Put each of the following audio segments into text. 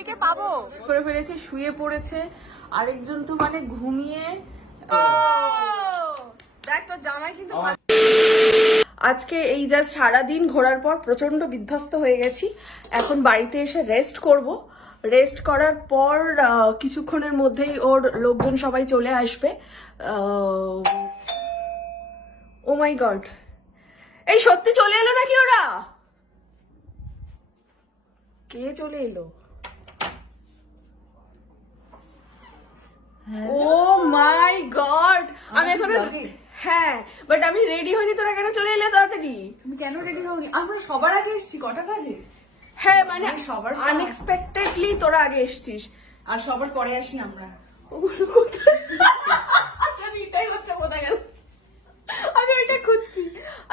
দিকে পাবো করে ফেলেছে, শুয়ে পড়েছে, আরেকজন তো মানে ঘুমিয়ে। দেখ তোর জামাই কিন্তু আজকে এই জাস্ট সারাদিন ঘোরার পর প্রচন্ড বিধ্বস্ত হয়ে গেছি। এখন বাড়িতে এসে রেস্ট করব। রেস্ট করার পর কিছুক্ষণের মধ্যেই ওর লোকজন সবাই চলে আসবে। ও মাই গড, এই সত্যি চলে এলো নাকি ওরা? কে চলে এলো? ও মাই গড, আমি এখন হ্যাঁ, বাট আমি রেডি হইনি। তোরা কেন চলে এলে তাড়াতাড়ি? তুমি কেন রেডি হওনি? আমরা সবার আগে এসেছি, কটা বাজে? হ্যাঁ মানে সবার আনএক্সপেক্টেডলি তোরা আগে এসেছিস। আর সবার পরে আসি আমরা। ওগুলো কোথায়? আমি এটাই হচ্ছে কোথায় গেল, আমি ওইটা খুঁজছি।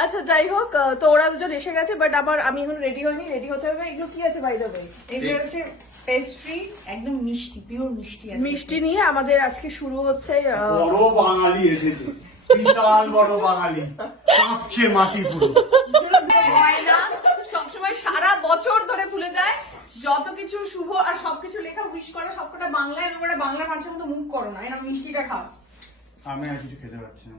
আচ্ছা যাই হোক, তো ওরা দুজন এসে গেছে, বাট আমি এখন রেডি হইনি, রেডি হতে হবে। এগুলো কি আছে বাই দ্য ওয়ে? এগুলো হচ্ছে পেস্ট্রি, একদম মিষ্টি, পিওর মিষ্টি আছে। মিষ্টি নিয়ে আমাদের আজকে শুরু হচ্ছে। বড় বাঙালি এসেছে, বিশাল বড় বাঙালি, কাঁপছে মাটি পুরো। ময়না সবসময় সারা বছর ধরে ভুলে যায় যত কিছু শুভ আর সবকিছু লেখা উইশ করা সবকটা বাংলায়, এরকম একটা বাংলা মানুষের মতো মুখ করো না। এরকম মিষ্টিটা খাও। আমি আর কিছু খেতে পারছি না।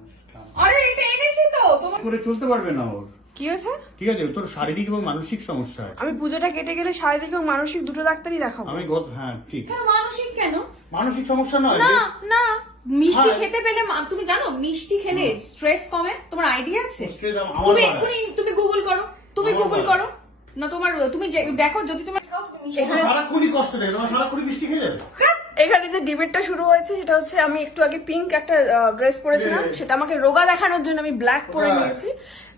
আরে এটা এনেছি তো তোমার। করে চলতে পারবে না ওর, কি হয়েছে? ঠিক আছে? তোর শারীরিক এবং মানসিক সমস্যা আছে। আমি পুজোটা কেটে গেলে শারীরিক এবং মানসিক দুটো ডাক্তারই দেখাবো। আমি হ্যাঁ ঠিক, কেন মানসিক কেন? মানসিক সমস্যা নয়। না না, মিষ্টি হ্যাঁ। খেতে পেলে তুমি জানো মিষ্টি খেলে স্ট্রেস কমে। তোমার আইডিয়া আছে? Stress আমার তুমি বাড়ায়। এক্ষুনি তুমি গুগল করো, তুমি আমার গুগল বাড়ায়। করো না। তোমার তুমি দেখো যদি তোমার সারাক্ষণই কষ্ট দেয়, তোমার সারাক্ষণই বৃষ্টি খেয়ে যাবে। এখানে যে ডিবেটটা শুরু হয়েছে সেটা হচ্ছে, আমি একটু আগে পিঙ্ক একটা ড্রেস পরেছিলাম, সেটা আমাকে রোগা দেখানোর জন্য আমি ব্ল্যাক পরে নিয়েছি।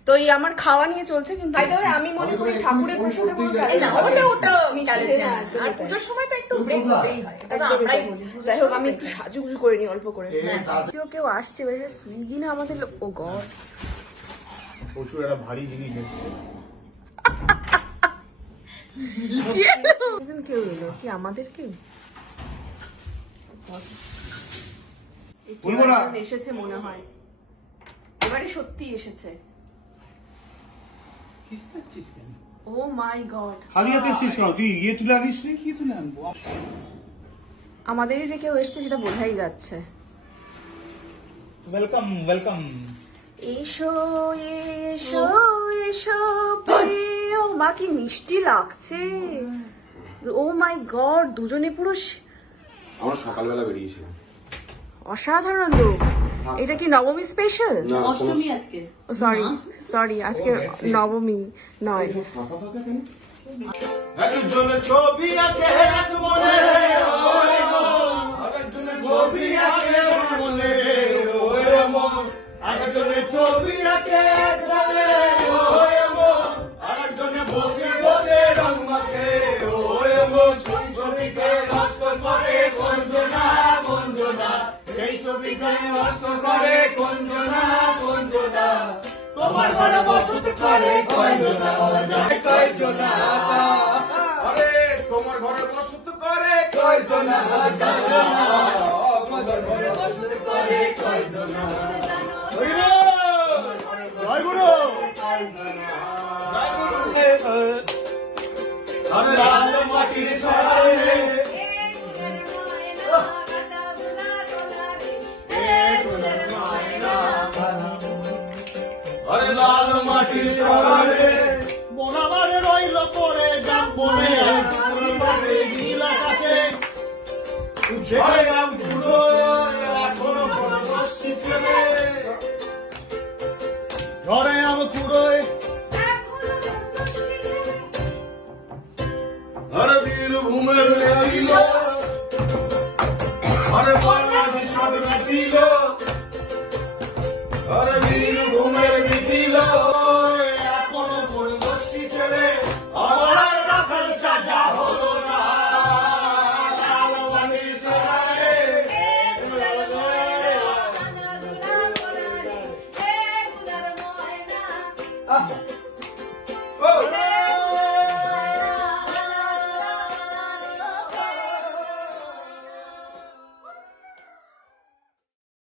তো এই আমার খাওয়া নিয়ে চলছে। কিন্তু আমি মনে করি ঠাকুরের প্রসাদে কোনো এই না, ওটা ওটা মিষ্টি challenge না, না। আর পুজোর সময় তো একটু ব্রেক দিতেই হয়। এটা তো একদমই আমরাই তাই। বলি। যাই হোক, আমি একটু সাজুগুজু করে নি অল্প করে। হ্যাঁ, কেউ আসছে, সুইগি না আমাদের ও গড, প্রচুর একটা ভারী জিনিস এসছে। কেউ এলো কি আমাদের? কেউ বলবো না। এসেছে মনে হয়, এবারে সত্যি এসেছে। ও মাই গড, খালি হাতে এসছিস কেন? তুই ইয়ে তুলে আনিস নি? কি তুলে আনবো? আমাদেরই যে কেউ এসছে সেটা বোঝাই যাচ্ছে। Welcome welcome. এসো এসো এসো প্রিয় মা, কি মিষ্টি লাগছে। ও মাই গড, দুজনে পুরো আমরা সকালবেলা বেরিয়েছিলাম। অসাধারণ লোক। এটা কি নবমী স্পেশাল? অষ্টমী আজকে। সরি আজকে নবমী নয়। একজনের ছবি আঁকে এক মনে, আরেকজনের ছবি আঁকে এক মনে, ওরে মন। আরেকজনের ছবি আঁকে এক মনে, ওরে মন। আরেকজনে বসে বসে রং মাখে, ওরে মন। সেই ছবিকে নষ্ট করে কঞ্জনা কঞ্জনা, সেই ছবিকে নষ্ট করে কঞ্জনা কঞ্জনা। তোমার ঘরে বসত করে কয়জনা, কয়জনা। আরে তোমার ঘরে বসত করে কয়জনা, তোমার ঘরে বসত করে কয়জনা। জয় গুরু, জয় গুরু। আরে লাল মাটির সরালে, আরে লাল মাটির সরালে মোনাবার রইল করে জাম বনে, নীল আকাশে ঝরে